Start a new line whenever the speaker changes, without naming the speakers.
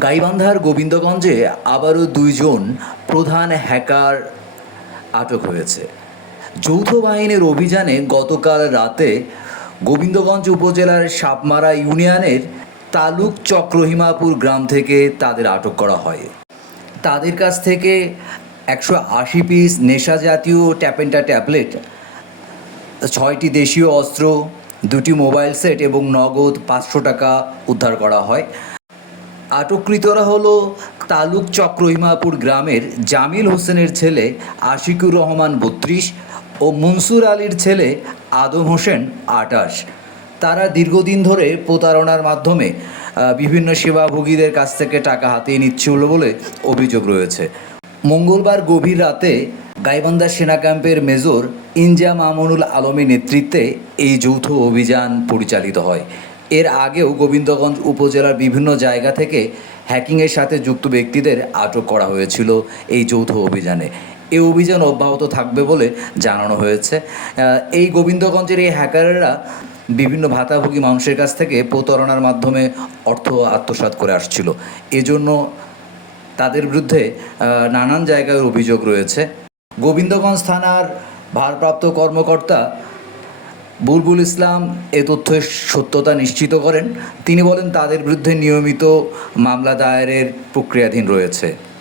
গাইবান্ধার গোবিন্দগঞ্জে আবারও দুইজন প্রধান হ্যাকার আটক হয়েছে। যৌথ বাহিনীর অভিযানে গতকাল রাতে গোবিন্দগঞ্জ উপজেলার সাপমারা ইউনিয়নের তালুক চক্রহিমাপুর গ্রাম থেকে তাদের আটক করা হয়। তাদের কাছ থেকে একশো আশি পিস নেশা জাতীয় ট্যাপেন্টা ট্যাবলেট, ছয়টি দেশীয় অস্ত্র, দুটি মোবাইল সেট এবং নগদ পাঁচশো টাকা উদ্ধার করা হয়। আটককৃতরা হলো তালুক চক্রহিমাপুর গ্রামের জামিল হোসেনের ছেলে আশিকুর রহমান বত্রিশ ও মনসুর আলীর ছেলে আদম হোসেন আটাশ। তারা দীর্ঘদিন ধরে প্রতারণার মাধ্যমে বিভিন্ন সেবাভোগীদের কাছ থেকে টাকা হাতিয়ে নিচ্ছিল বলে অভিযোগ রয়েছে। মঙ্গলবার গভীর রাতে গাইবান্ধা সেনা ক্যাম্পের মেজর ইনজা মামুনুল আলমের নেতৃত্বে এই যৌথ অভিযান পরিচালিত হয়। এর আগেও গোবিন্দগঞ্জ উপজেলার বিভিন্ন জায়গা থেকে হ্যাকিংয়ের সাথে যুক্ত ব্যক্তিদের আটক করা হয়েছিল এই যৌথ অভিযানে। এই অভিযান অব্যাহত থাকবে বলে জানানো হয়েছে। এই গোবিন্দগঞ্জের এই হ্যাকাররা বিভিন্ন ভাতাভোগী মানুষের কাছ থেকে প্রতারণার মাধ্যমে অর্থ আত্মসাৎ করে আসছিল। এজন্য তাদের বিরুদ্ধে নানান জায়গায় অভিযোগ রয়েছে। গোবিন্দগঞ্জ থানার ভারপ্রাপ্ত কর্মকর্তা বুলবুল ইসলাম এ তথ্যের সত্যতা নিশ্চিত করেন। তিনি বলেন, তাদের বিরুদ্ধে নিয়মিত মামলা দায়েরের প্রক্রিয়াধীন রয়েছে।